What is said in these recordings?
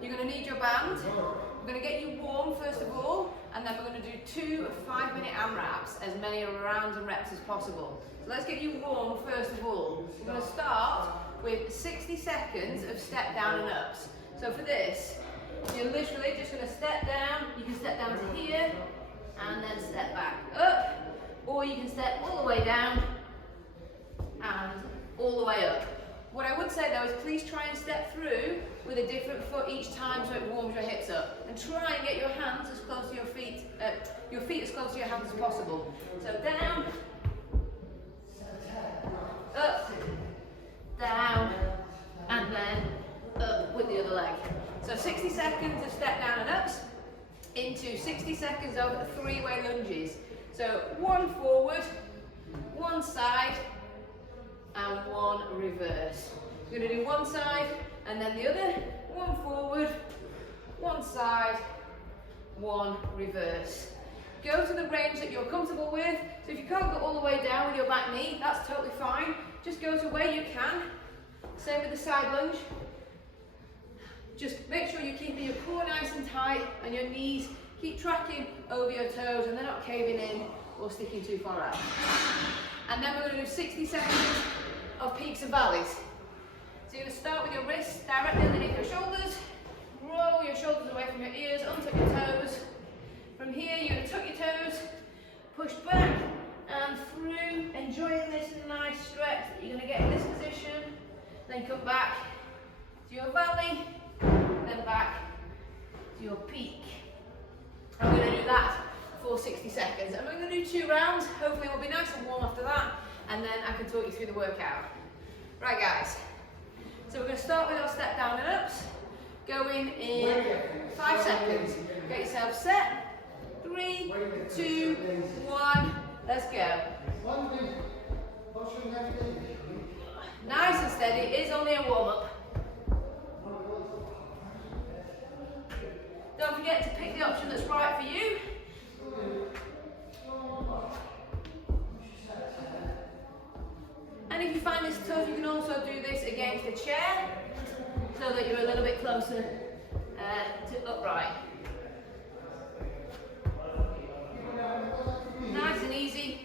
You're going to need your band. We're going to get you warm first of all, and then we're going to do 2 5-minute AMRAPs, as many rounds and reps as possible. So let's get you warm first of all. We're going to start with 60 seconds of step down and ups. So for this, you're literally just going to step down. You can step down to here, and then step back up, or you can step all the way down and all the way up. What I would say though is please try and step through with a different foot each time so it warms your hips up. And try and get your hands as close to your feet as close to your hands as possible. So down, up, down, and then up with the other leg. So 60 seconds of step down and ups into 60 seconds of 3-way lunges. So 1 forward, 1 side, and 1 reverse. We're going to do 1 side and then the other. 1 forward, 1 side, 1 reverse. Go to the range that you're comfortable with. So if you can't go all the way down with your back knee, that's totally fine. Just go to where you can. Same with the side lunge. Just make sure you're keeping your core nice and tight and your knees keep tracking over your toes and they're not caving in or sticking too far out. And then we're going to do 60 seconds of peaks and valleys. So you're going to start with your wrists directly underneath your shoulders. Roll your shoulders away from your ears, untuck your toes. From here, you're going to tuck your toes, push back and through, enjoying this nice stretch that you're going to get in this position. Then come back to your valley, then back to your peak. And we're going to do that for 60 seconds. And we're going to do 2 rounds. Hopefully we'll be nice and warm after that. And then I can talk you through the workout. Right guys, so we're going to start with our step down and ups. Going in 5 seconds. Get yourself set. 3, 2, 1, let's go. Nice and steady, it is only a warm up. Don't forget to pick the option that's right for you. And if you find this tough, you can also do this against a chair so that you're a little bit closer to upright. Nice and easy.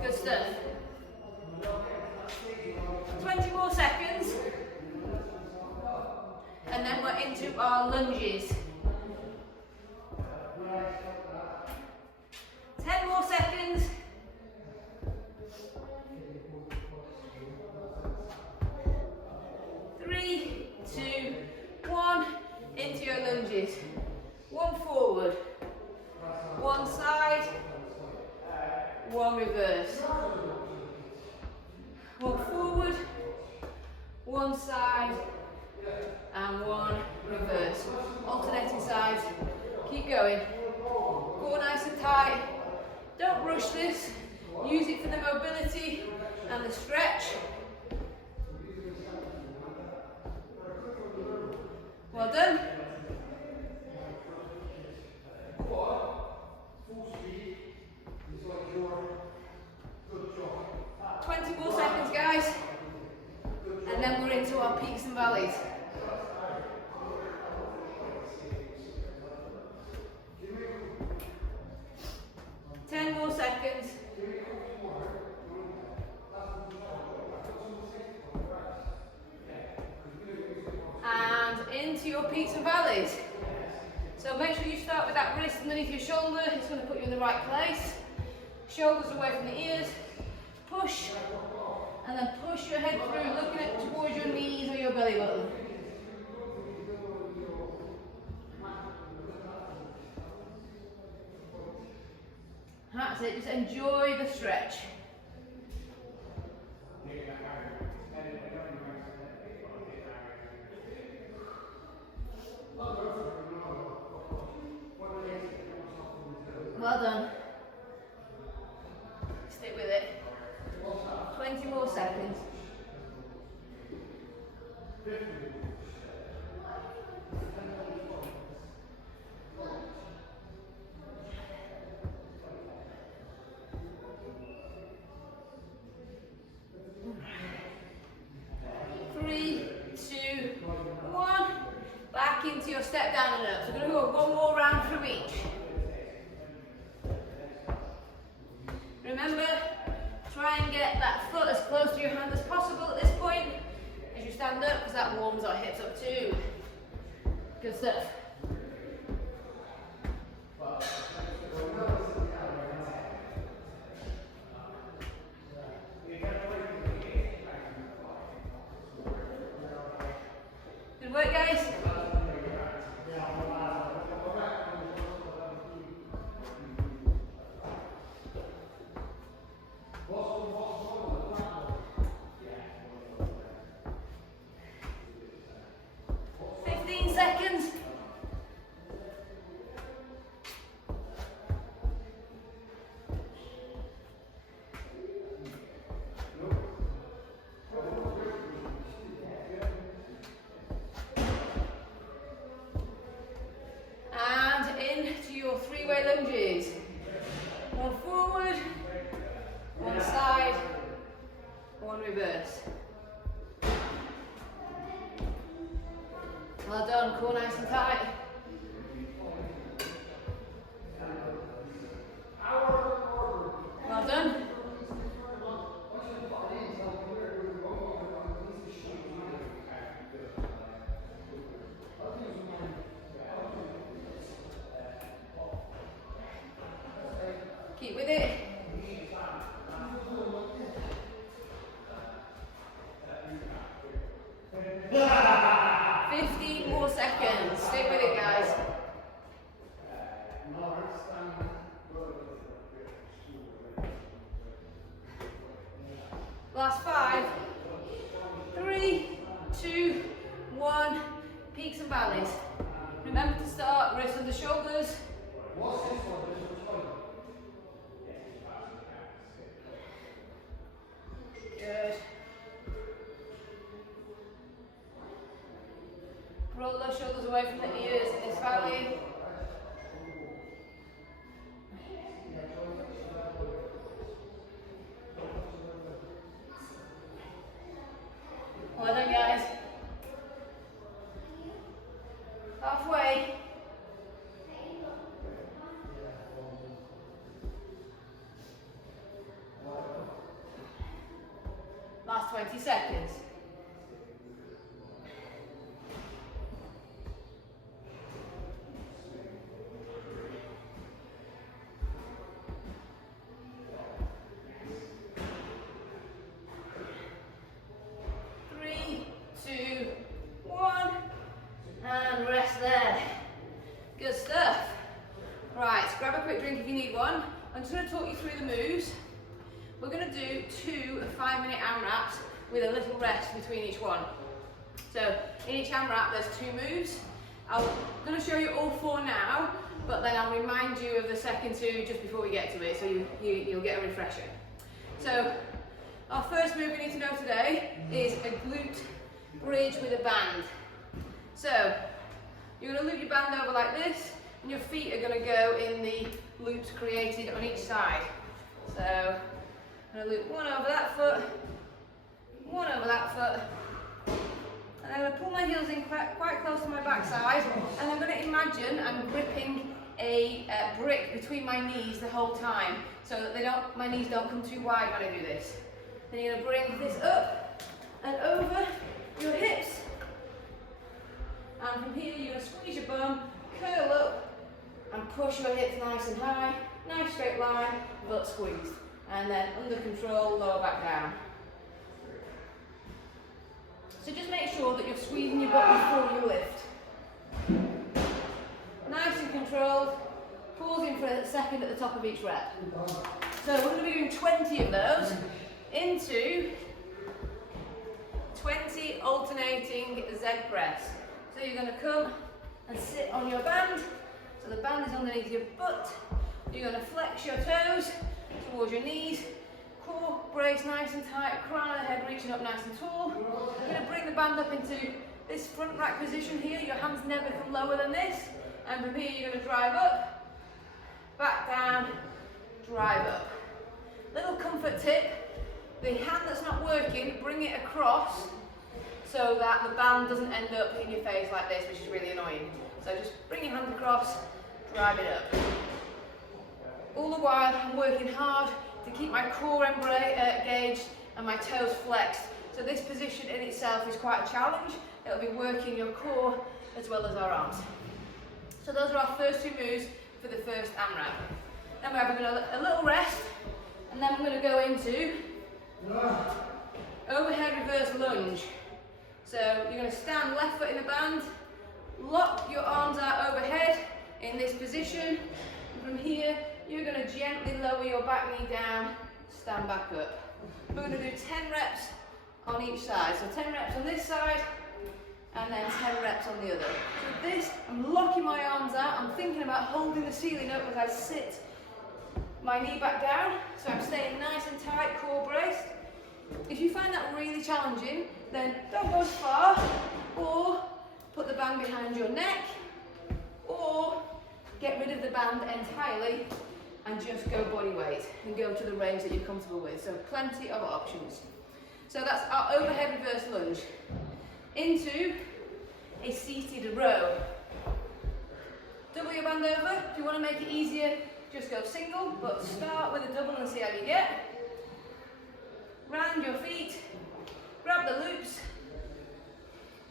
Good stuff. 20 more seconds. And then we're into our lunges. 10 more seconds. 3, 2, 1. Into your lunges. 1 forward, 1 side, 1 reverse. 1 forward, 1 side, and 1 reverse. Alternating sides. Keep going. Core nice and tight. Don't rush this. Use it for the mobility and the stretch. Well done. 20 more seconds, guys. And then we're into our peaks and valleys. Seconds. And into your peaks and valleys. So make sure you start with that wrist underneath your shoulder. It's going to put you in the right place. Shoulders away from the ears. Push. And then push your head through, looking towards your knees or your belly button. That's it, just enjoy the stretch. Well done. Stick with it. 20 more seconds. Remember, try and get that foot as close to your hand as possible at this point as you stand up, because that warms our hips up too. Good stuff. Good work, guys. Three-way lunges. One forward, one side, one reverse. Well done, core nice and tight. Well done. Keep with it. More seconds. Stick with it, guys. Last 5, 3, 2, 1. Peaks and valleys. Remember to start wrists under shoulders. Good. Roll those shoulders away from the ears in this valley. Well done, guys. Halfway. Last 20 seconds. I'm just going to talk you through the moves. We're going to do 2 5-minute AMRAPs with a little rest between each one. So in each AMRAP there's 2 moves. I'm going to show you all 4 now, but then I'll remind you of the second 2 just before we get to it, so you'll get a refresher. So our first move we need to know today is a glute bridge with a band. So you're going to loop your band over like this, and your feet are going to go in the loops created on each side. So I'm going to loop one over that foot, one over that foot, and I'm going to pull my heels in quite close to my backside, and I'm going to imagine I'm gripping a brick between my knees the whole time, so that my knees don't come too wide when I do this. Then you're going to bring this up and over your hips, and from here you're going to squeeze your bum, curl up, and push your hips nice and high, nice straight line, butt squeezed, and then under control, lower back down. So just make sure that you're squeezing your butt before you lift. Nice and controlled, pausing for a second at the top of each rep. So we're going to be doing 20 of those into 20 alternating Z press. So you're going to come and sit on your band. So the band is underneath your butt. You're going to flex your toes towards your knees. Core brace nice and tight, crown of the head reaching up nice and tall. You're going to bring the band up into this front rack position here. Your hands never come lower than this. And from here you're going to drive up, back down, drive up. Little comfort tip, the hand that's not working, bring it across so that the band doesn't end up in your face like this, which is really annoying. So just bring your hand across, drive it up. All the while I'm working hard to keep my core engaged and my toes flexed. So this position in itself is quite a challenge. It'll be working your core as well as our arms. So those are our first two moves for the first AMRAP. Then we're having a little rest, and then we're going to go into overhead reverse lunge. So you're going to stand left foot in a band, lock your arms out overhead in this position. And from here, you're going to gently lower your back knee down, stand back up. We're going to do 10 reps on each side. So 10 reps on this side, and then 10 reps on the other. So this, I'm locking my arms out. I'm thinking about holding the ceiling up as I sit my knee back down. So I'm staying nice and tight, core braced. If you find that really challenging, then don't go as far, or put the band behind your neck, or get rid of the band entirely and just go body weight and go to the range that you're comfortable with. So plenty of options. So that's our overhead reverse lunge. Into a seated row. Double your band over. If you want to make it easier, just go single, but start with a double and see how you get. Round your feet, grab the loops,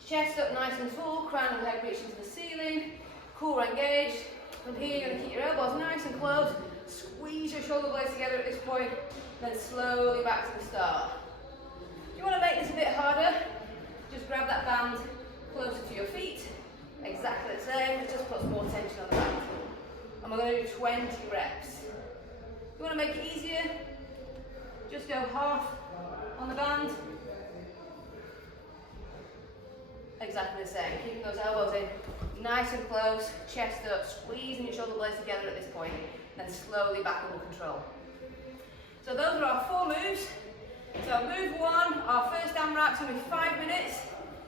chest up nice and full, crown of the head reaching to the ceiling, core engaged. From here, you're going to keep your elbows nice and close, squeeze your shoulder blades together at this point, then slowly back to the start. If you want to make this a bit harder, just grab that band closer to your feet, exactly the same, it just puts more tension on the band. And we're going to do 20 reps. If you want to make it easier, just go half on the band. Exactly the same, keeping those elbows in, nice and close, chest up, squeezing your shoulder blades together at this point, then slowly back under control. So those are our 4 moves. So move 1, our first AMRAP's going to be 5 minutes,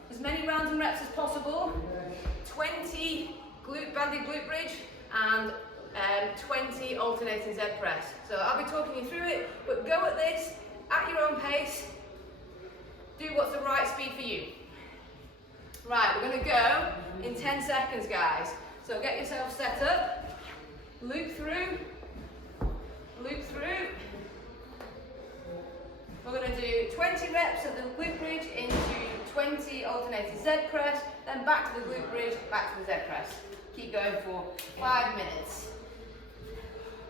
as many rounds and reps as possible, 20 banded glute bridge, and 20 alternating Z press. So I'll be talking you through it, but go at this at your own pace. Do what's the right speed for you. Right, we're going to go in 10 seconds, guys. So get yourself set up, loop through. We're going to do 20 reps of the glute bridge into 20 alternating Z press, then back to the glute bridge, back to the Z press. Keep going for 5 minutes.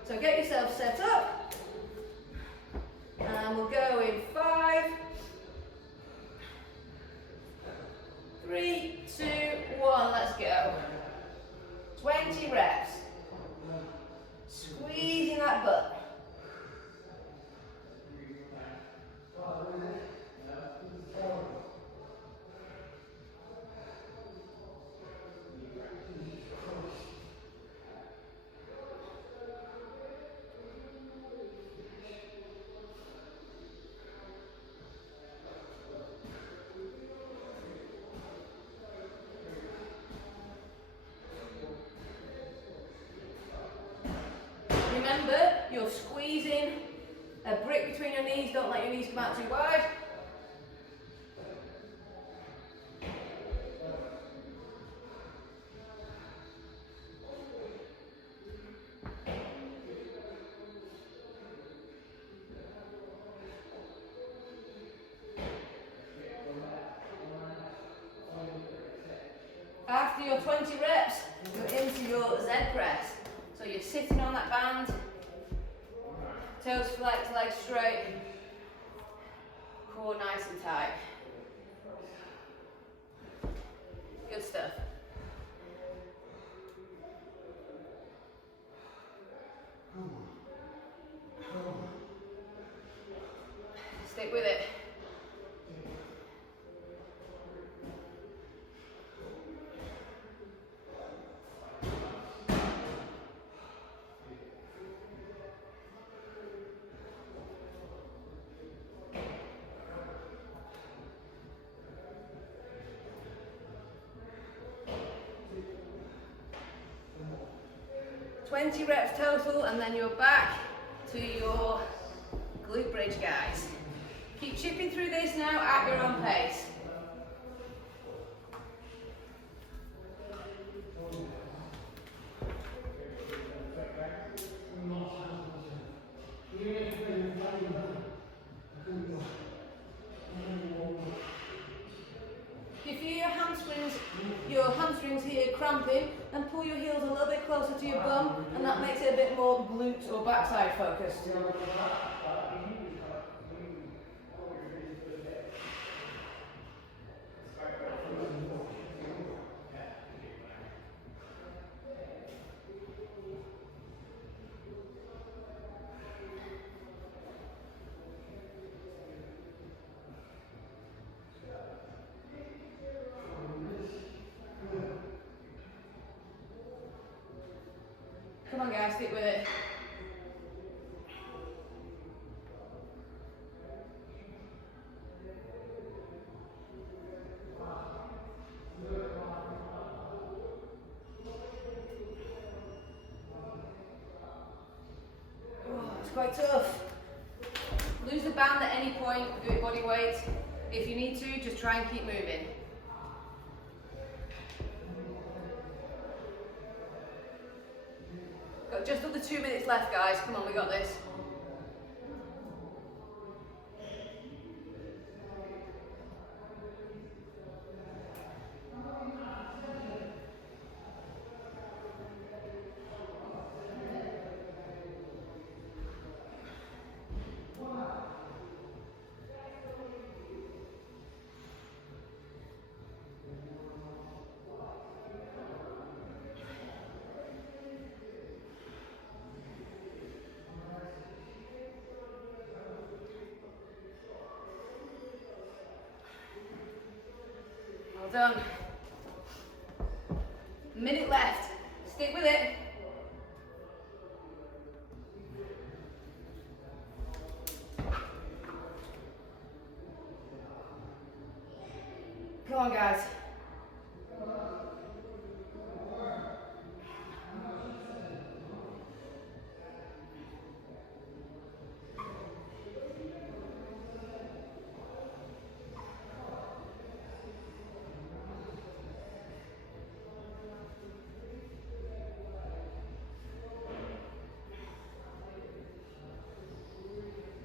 So get yourself set up, and we'll go in 5, 3, 2, 1, let's go. 20 reps. Squeezing that butt. Remember, you're squeezing a brick between your knees, don't let your knees come out too wide. After your 20 reps, you're into your Z press. So you're sitting on that band, toes flexed, legs straight, core nice and tight. Good stuff. Stick with it. Twenty reps total, and then you're back to your glute bridge, guys. Keep chipping through this now at your own pace. to your bum, and that makes it a bit more glute or backside focused. Come on guys, stick with it. Oh, it's quite tough. Lose the band at any point, do it body weight. If you need to, just try and keep moving. Got just under 2 minutes left, guys. Come on, we got this. Well done. Minute left. Stick with it. Come on, guys.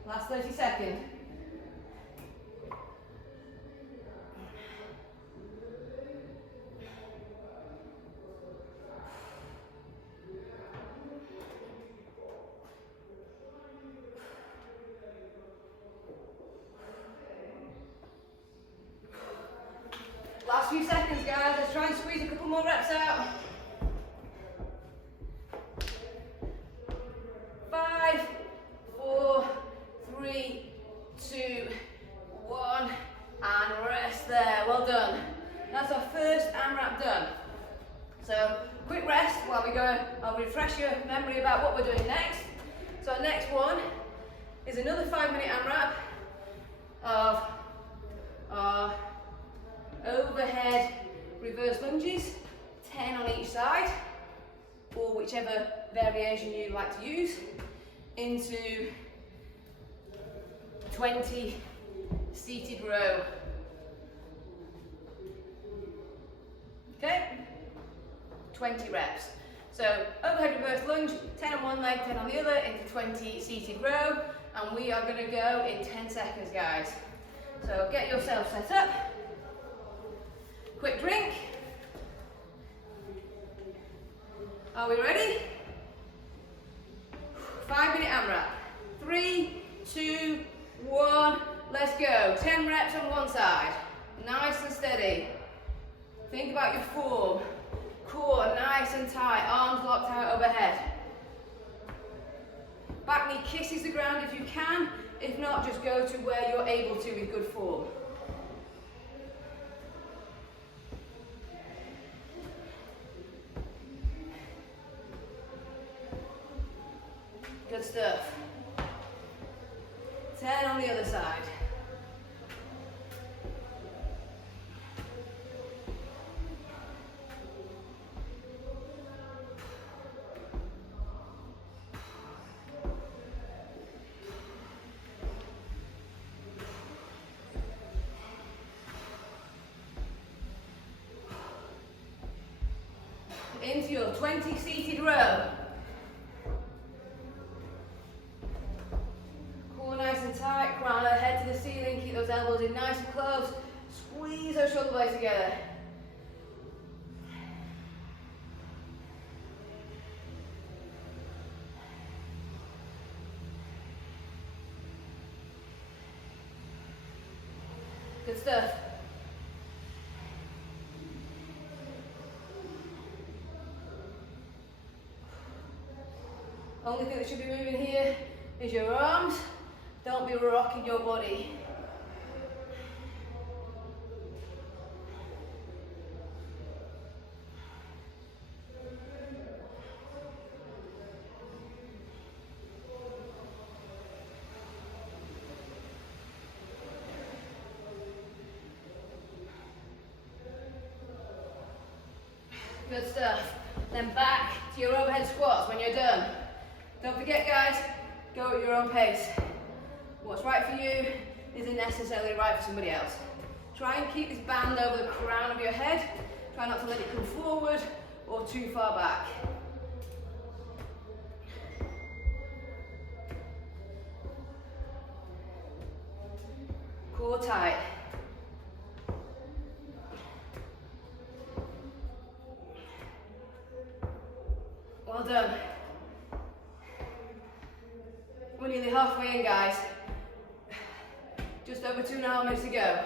Last 30 seconds. Last few seconds, guys. Let's try and squeeze a couple more reps out. 5, 4, 3, 2, 1, and rest there. Well done. That's our first AMRAP done. So, quick rest while we go. I'll refresh your memory about what we're doing next. So, our next one is another 5-minute AMRAP of our overhead reverse lunges, 10 on each side, or whichever variation you like to use, into 20 seated row. Okay? 20 reps. So overhead reverse lunge, 10 on one leg, 10 on the other, into 20 seated row, and we are going to go in 10 seconds, guys. So get yourself set up. Quick drink. Are we ready? 5-minute AMRAP. 3, 2, 1, let's go. 10 reps on one side. Nice and steady. Think about your form. Core nice and tight, arms locked out overhead. Back knee kisses the ground if you can. If not, just go to where you're able to with good form. Good stuff. 10 on the other side. Into your 20 seated row. Core nice and tight, crown our head to the ceiling, keep those elbows in nice and close, squeeze those shoulder blades together. Good stuff. Only thing that should be moving here is your arms. Don't be rocking your body. Good stuff. Then back to your overhead squats when you're done. Don't forget, guys, go at your own pace. What's right for you isn't necessarily right for somebody else. Try and keep this band over the crown of your head. Try not to let it come forward or too far back. Core tight. Well done. We're nearly halfway in, guys. Just over 2.5 minutes to go.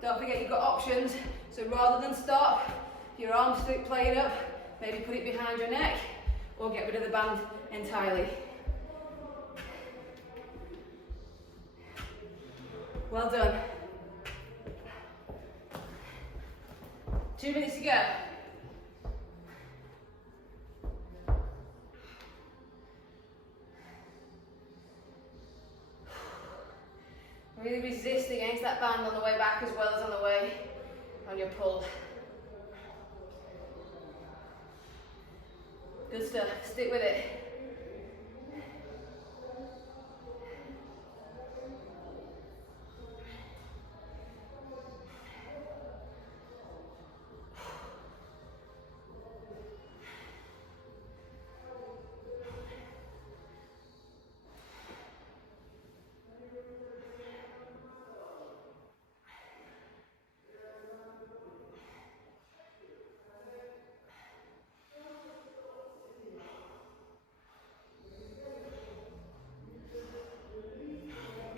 Don't forget you've got options, so rather than stop, if your arms stick playing up, maybe put it behind your neck or get rid of the band entirely. Well done. 2 minutes to go. Really resist against that band on the way back as well as on the way on your pull. Good stuff, stick with it.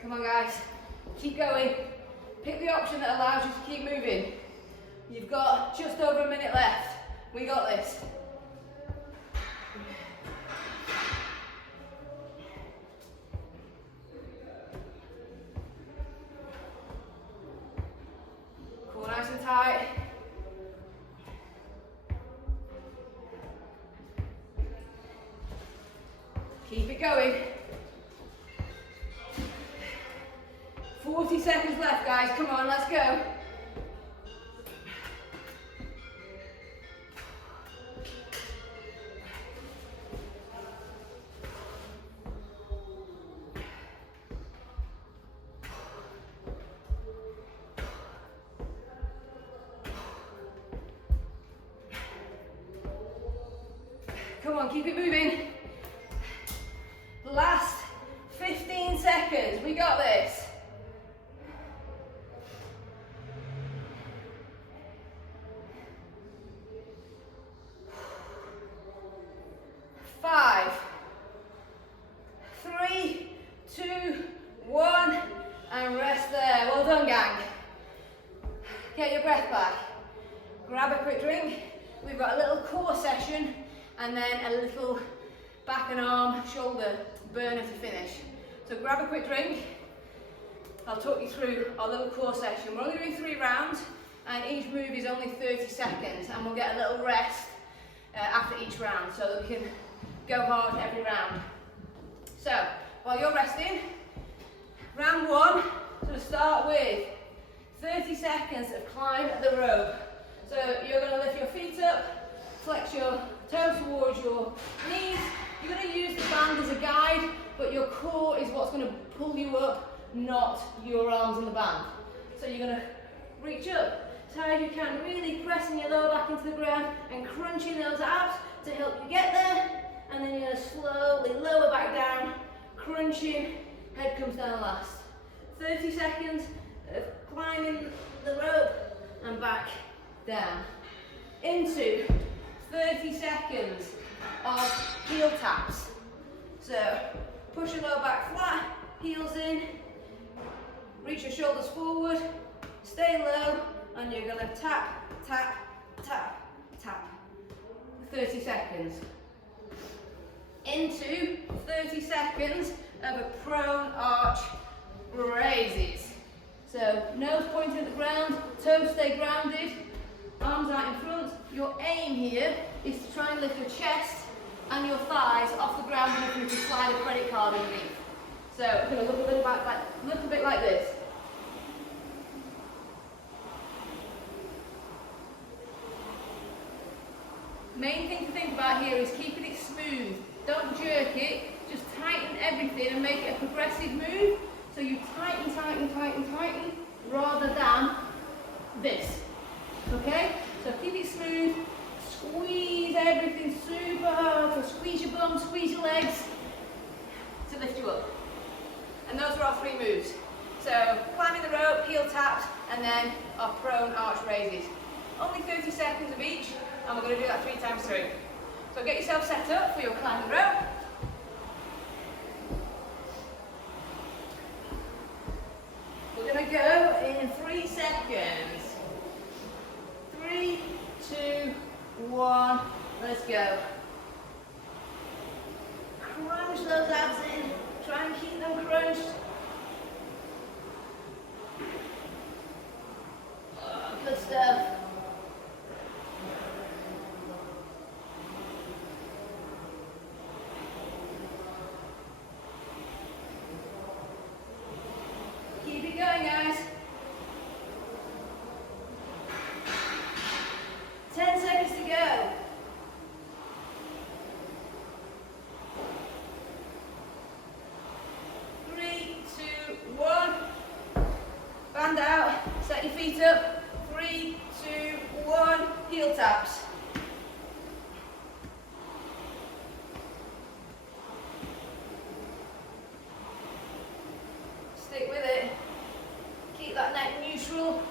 Come on, guys, keep going. Pick the option that allows you to keep moving. You've got just over a minute left. We got this. Core nice and tight. Keep it going. 40 seconds left, guys. Come on, let's go. Come on, keep it moving. Last 15 seconds. We got this. 5, 3, 2, 1, and rest there. Well done, gang. Get your breath back. Grab a quick drink. We've got a little core session and then a little back and arm, shoulder burner to finish. So grab a quick drink. I'll talk you through our little core session. We're only doing 3 rounds and each move is only 30 seconds and we'll get a little rest after each round so that we can go hard every round. So, while you're resting, round 1, so to start with 30 seconds of climb the rope. So you're going to lift your feet up, flex your toes towards your knees. You're going to use the band as a guide, but your core is what's going to pull you up, not your arms and the band. So you're going to reach up as high as you can, really pressing your lower back into the ground and crunching those abs to help you get there. And then you're going to slowly lower back down, crunching, head comes down last. 30 seconds of climbing the rope and back down. Into 30 seconds of heel taps. So push your lower back flat, heels in, reach your shoulders forward, stay low, and you're going to tap, tap, tap, tap. 30 seconds. Into 30 seconds of a prone arch raises. So nose pointing at the ground, toes stay grounded, arms out in front. Your aim here is to try and lift your chest and your thighs off the ground enough for you to slide a credit card underneath. So we're going to look a little bit like this. Main thing to think about here is keeping it smooth. Don't jerk it, just tighten everything and make it a progressive move. So you tighten, tighten, tighten, tighten, rather than this. Okay? So keep it smooth, squeeze everything super hard. So squeeze your bum, squeeze your legs to lift you up. And those are our 3 moves. So climbing the rope, heel taps, and then our prone arch raises. Only 30 seconds of each, and we're going to do that 3 times through. So get yourself set up for your climbing rope. We're going to go in 3 seconds. 3, 2, 1, let's go. Crunch those abs in, try and keep them crunched. Oh, good stuff. Keep it going, guys. 10 seconds to go. 3, 2, 1. Band out. Set your feet up. 3, 2, 1. Heel taps. Stick with it. Keep that neck neutral.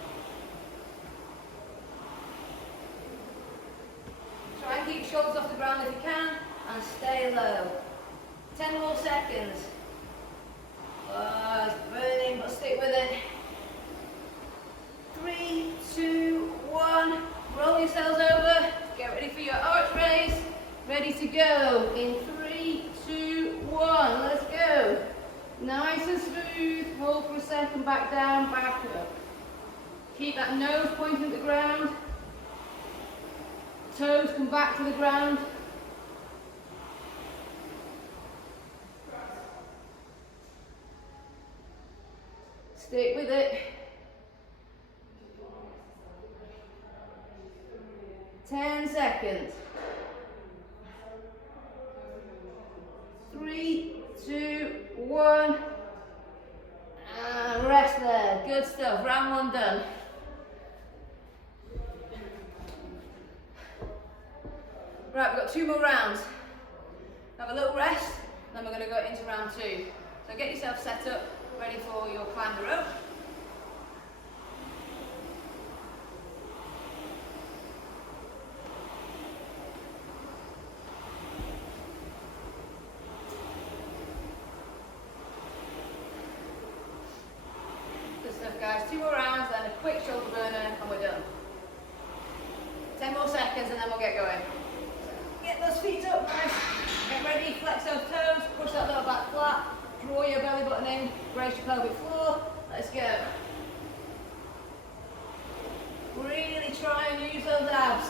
Try and keep your shoulders off the ground if you can, and stay low. 10 more seconds. Oh, it's burning, but stick with it. 3, 2, 1. Roll yourselves over. Get ready for your arch raise. Ready to go. In 3, 2, 1. Let's go. Nice and smooth. Hold for a second. Back down, back up. Keep that nose pointing at the ground. Toes come back to the ground. Stick with it. 10 seconds. 3, 2, 1. And rest there. Good stuff. Round 1 done. Right, we've got 2 more rounds. Have a little rest, then we're going to go into round 2. So get yourself set up, ready for your climb the rope. Good stuff, guys. 2 more rounds, then a quick shoulder burner, and we're done. 10 more seconds, and then we'll get going. Get those feet up, nice. Get ready, flex those toes, push that lower back flat, draw your belly button in, brace your pelvic floor. Let's go. Really try and use those abs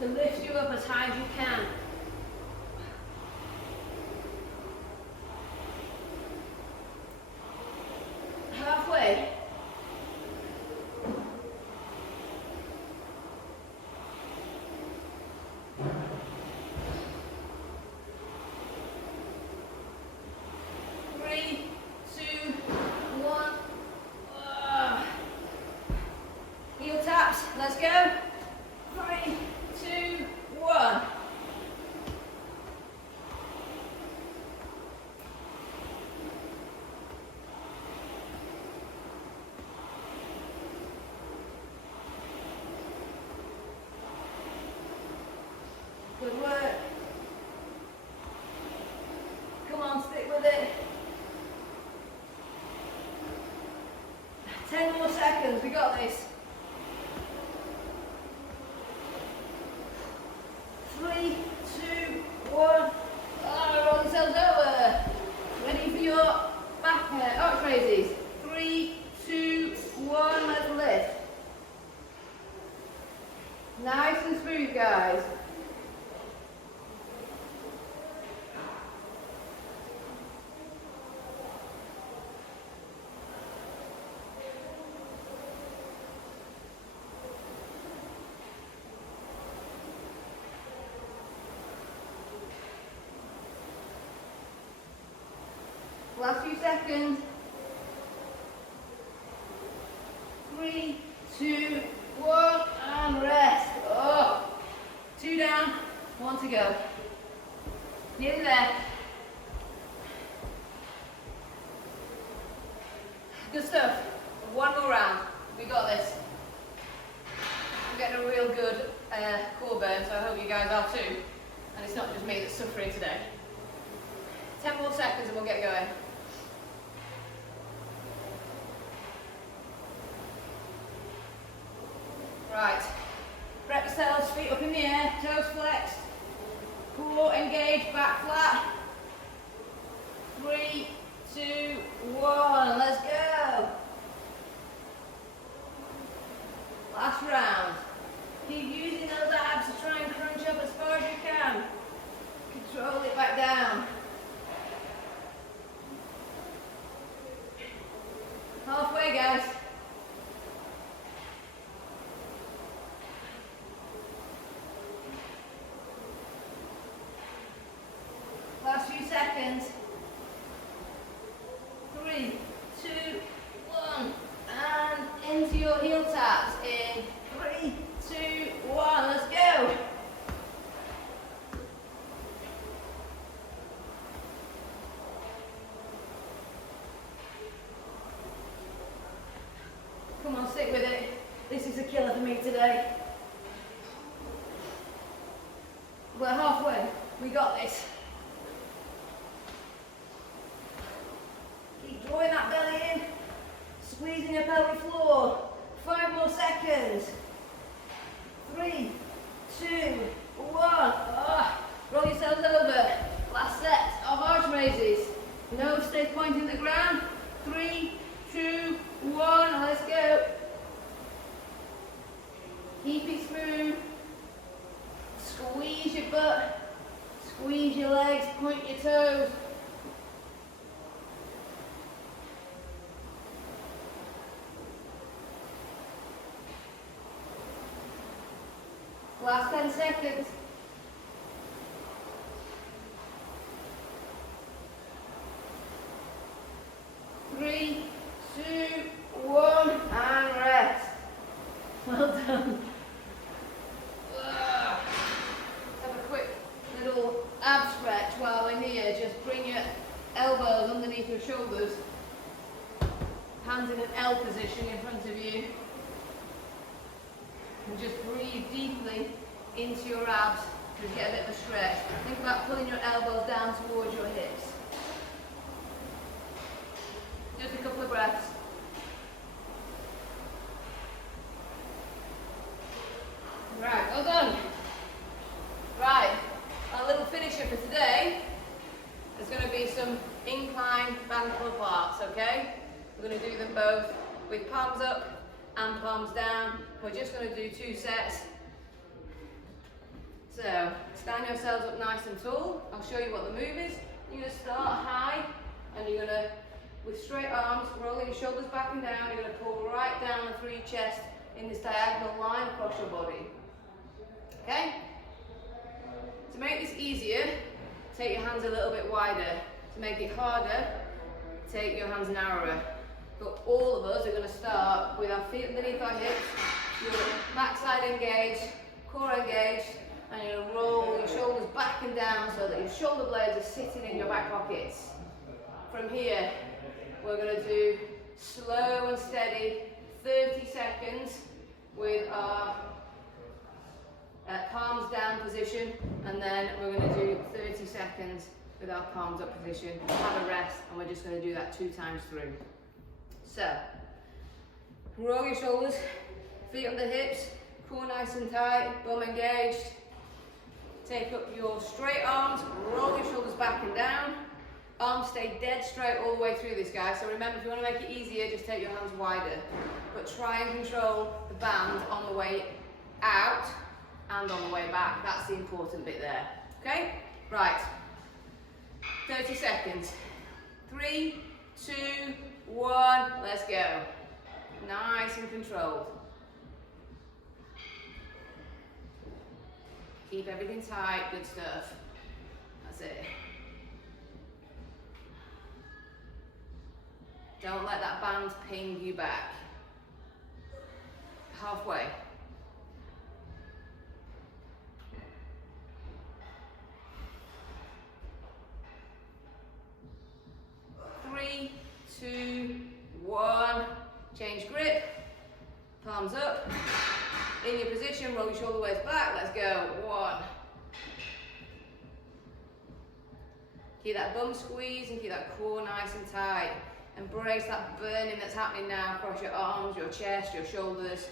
to lift you up as high as you can. Halfway. Let's go. 3, 2, 1. 3, 2, 1. Roll yourselves over. Ready for your back arch raises. 3, 2, 1. Let's lift. Nice and smooth, guys. Last few seconds. 3, 2, 1, and rest. Oh, 2 down, 1 to go. Nearly there. Good stuff. One more round. We got this. I'm getting a real good core burn, so I hope you guys are too. And it's not just me that's suffering today. 10 more seconds and we'll get going. Right, prep yourselves, feet up in the air, toes flexed, core engaged, back flat. 3, 2, 1, let's go. Last round. Keep using those abs to try and crunch up as far as you can. Control it back down. Halfway, guys. Last few seconds. 3, 2, 1, and into your heel taps in 3, 2, 1. Let's go. Come on, stick with it. This is a killer for me today. We're halfway. We got this. Keep drawing that belly in. Squeezing your pelvic floor. 5 more seconds. 3, 2, 1. Oh, roll yourselves over. Last set of arch raises. No stay pointing the ground. 3, 2, 1. Let's go. Keep it smooth. Squeeze your butt. Squeeze your legs. Point your toes. Last 10 seconds. 3, 2, 1, and rest. Well done. Have a quick little ab stretch while we're here. Just bring your elbows underneath your shoulders. Hands in an L position in front of you. And just breathe deeply into your abs to get a bit of a stretch. Think about pulling your elbows down towards your hips. Just a couple of breaths. Right, well done. Right, our little finisher for today is going to be some incline band pull ups, okay? We're going to do them both with palms up and palms down. We're just going to do 2 sets. So, stand yourselves up nice and tall. I'll show you what the move is. You're going to start high and you're going to, with straight arms, rolling your shoulders back and down, you're going to pull right down through your chest in this diagonal line across your body. Okay? To make this easier, take your hands a little bit wider. To make it harder, take your hands narrower. But all of us are going to start with our feet underneath our hips, your backside engaged, core engaged, and you're going to roll your shoulders back and down so that your shoulder blades are sitting in your back pockets. From here, we're going to do slow and steady 30 seconds with our palms down position, and then we're going to do 30 seconds with our palms up position. Have a rest, and we're just going to do that 2 times through. So, roll your shoulders, feet on the hips, core nice and tight, bum engaged. Take up your straight arms, roll your shoulders back and down. Arms stay dead straight all the way through this, guys. So remember, if you want to make it easier, just take your hands wider. But try and control the band on the way out and on the way back. That's the important bit there. Okay? Right. 30 seconds. 3, 2, 1. Let's go. Nice and controlled. Keep everything tight. Good stuff. That's it. Don't let that band ping you back. Halfway. Three, 2, 1. Change grip. Palms up. In your position, roll your shoulder blades back. Let's go. 1. Keep that bum squeeze and keep that core nice and tight. Embrace that burning that's happening now across your arms, your chest, your shoulders.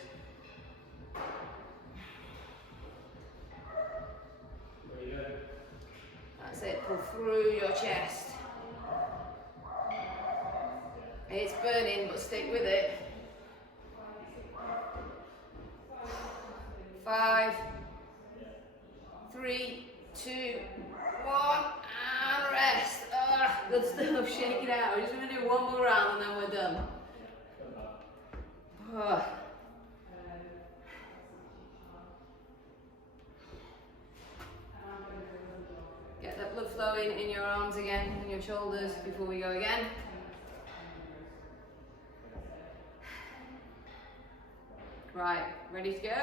That's it, pull through your chest. It's burning, but stick with it. 5, 3, 2, 1, and rest. Good stuff, shake it out. We're just going to do one more round and then we're done. Get that blood flowing in your arms again and your shoulders before we go again. Right, ready to go?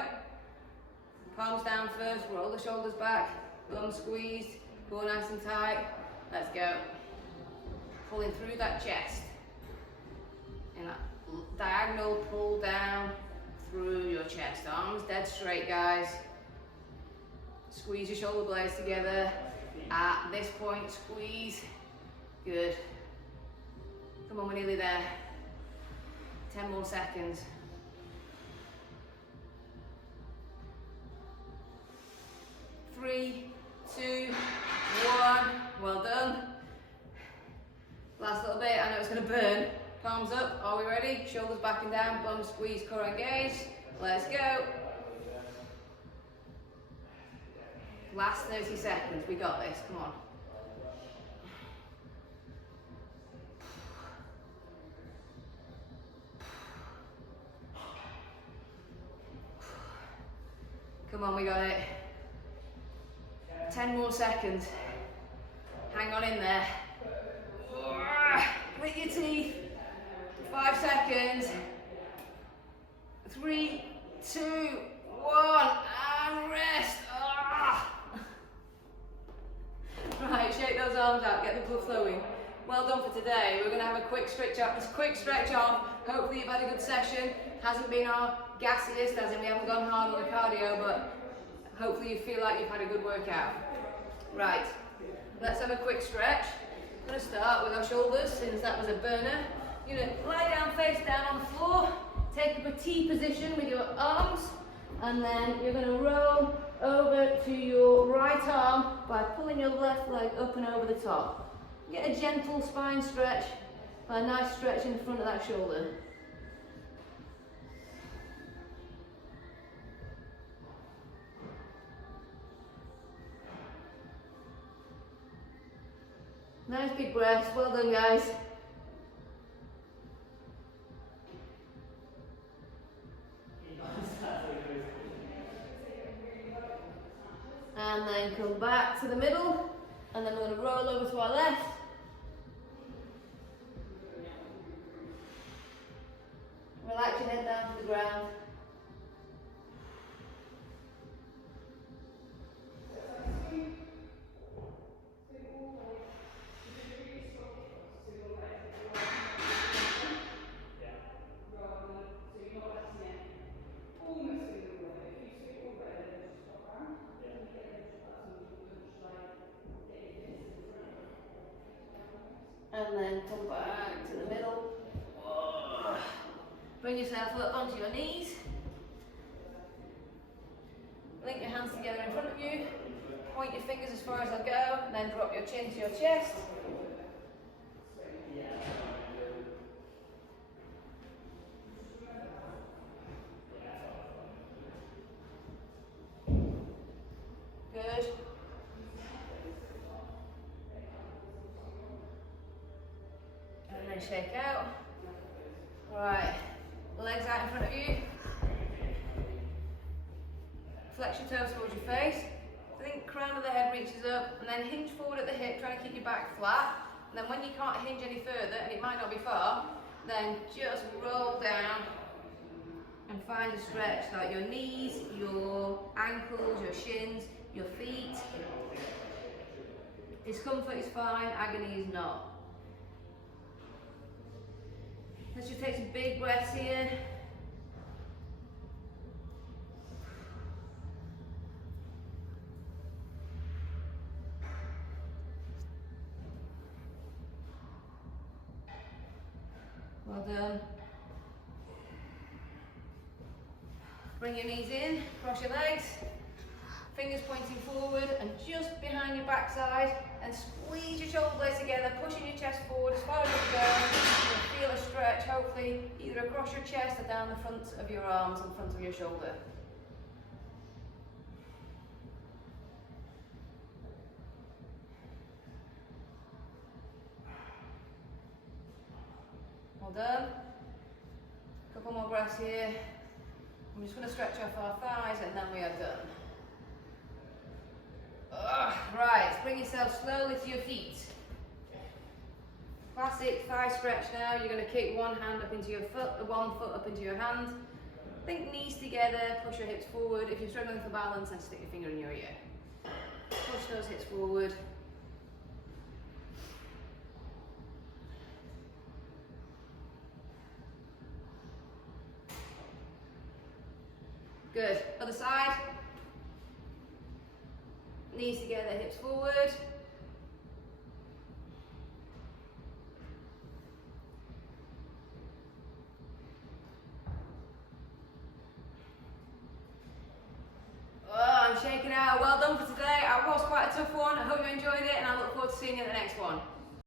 Palms down first, roll the shoulders back, bum squeezed, core nice and tight. Let's go. Pulling through that chest. And that diagonal pull down through your chest. Arms dead straight, guys. Squeeze your shoulder blades together. At this point, squeeze. Good. Come on, we're nearly there. 10 more seconds. 3, 2, 1. Well done. Last little bit. I know it's going to burn. Palms up. Are we ready? Shoulders back and down. Bum squeeze, core engage. Let's go. Last 30 seconds. We got this. Come on. Come on, we got it. 10 more seconds. Hang on in there. Grit your teeth. 5 seconds. 3, 2, 1, and rest. Right, shake those arms out, get the blood flowing. Well done for today. We're going to have a quick stretch off. Hopefully you've had a good session. Hasn't been our gassiest, as in we haven't gone hard on the cardio, but hopefully you feel like you've had a good workout. Right, let's have a quick stretch. I'm going to start with our shoulders, since that was a burner. You're going to lie down, face down on the floor, take up a T position with your arms, and then you're going to roll over to your right arm by pulling your left leg up and over the top. Get a gentle spine stretch, a nice stretch in the front of that shoulder. Nice big breaths, well done guys. And then come back to the middle, and then we're going to roll over to our left. Relax your head down to the ground. And then come back to the middle. Bring yourself up onto your knees. Link your hands together in front of you. point your fingers as far as they'll go, and then drop your chin to your chest. Good. And then shake out. Right, legs out in front of you. Flex your toes towards your face. I think crown of the head reaches up, and then hinge forward at the hip, trying to keep your back flat. And then when you can't hinge any further, and it might not be far, then just roll down and find a stretch like your knees, your ankles, your shins, your feet. Discomfort is fine, agony is not. Let's just take some big breaths here. Well done. Bring your knees in, cross your legs, fingers pointing forward and just behind your backside, and squeeze your shoulder blades together, pushing your chest forward as far as you go. You'll feel a stretch, hopefully, either across your chest or down the front of your arms and front of your shoulder. Well done. Couple more breaths here. I'm just going to stretch off our thighs and then we are done. Right, bring yourself slowly to your feet. Classic thigh stretch now. You're going to kick one hand up into your foot, one foot up into your hand. Think knees together, push your hips forward. If you're struggling for balance, then stick your finger in your ear. Push those hips forward. Good. Other side. Knees together, hips forward. Oh, I'm shaking out. Well done for today. That was quite a tough one. I hope you enjoyed it, and I look forward to seeing you in the next one.